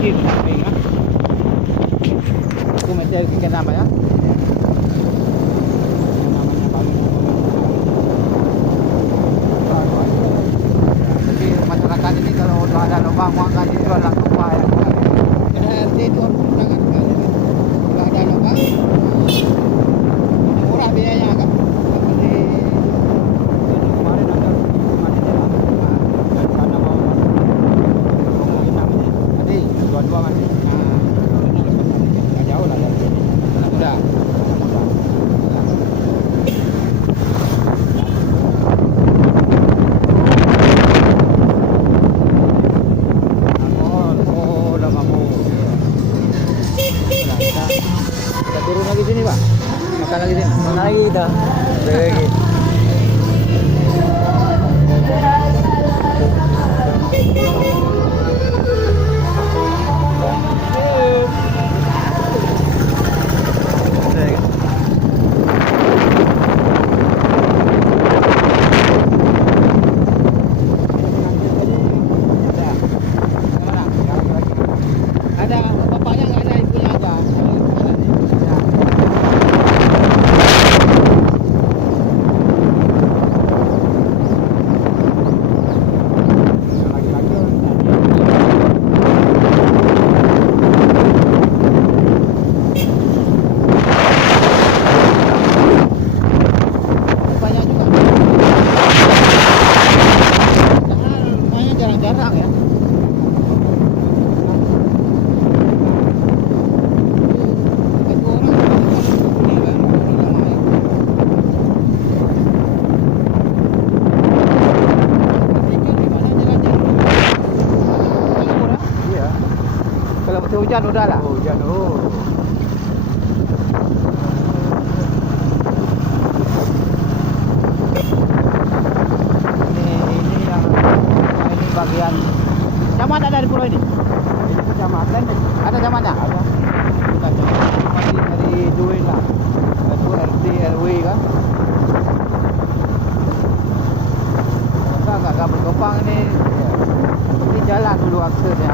Kiri samping ya. Itu mesti ada nama ya. Namanya baru. Jadi masyarakat ini kalau udah ada lubang kan dijual langsung ya. Kena RT itu harus tangan kan. Kalau ada lubang murah biayanya kan. Dua-dua masih. Nah, jauh lah dari sini. Sudah. Oh, udah mampu. Kita turun lagi sini, Pak. Makan lagi sini. Makan lagi kita. Lagi. Jarang ya. Iya. Kalau musim hujan udah lah. Hujan bagian camat ada di pulau ini. Ini kecamatan. Ada camatnya? Ada. Bukan camat dari Join lah. Itu RT RW kan. Masa agak berkembang ini. Ini jalan dulu aksesnya.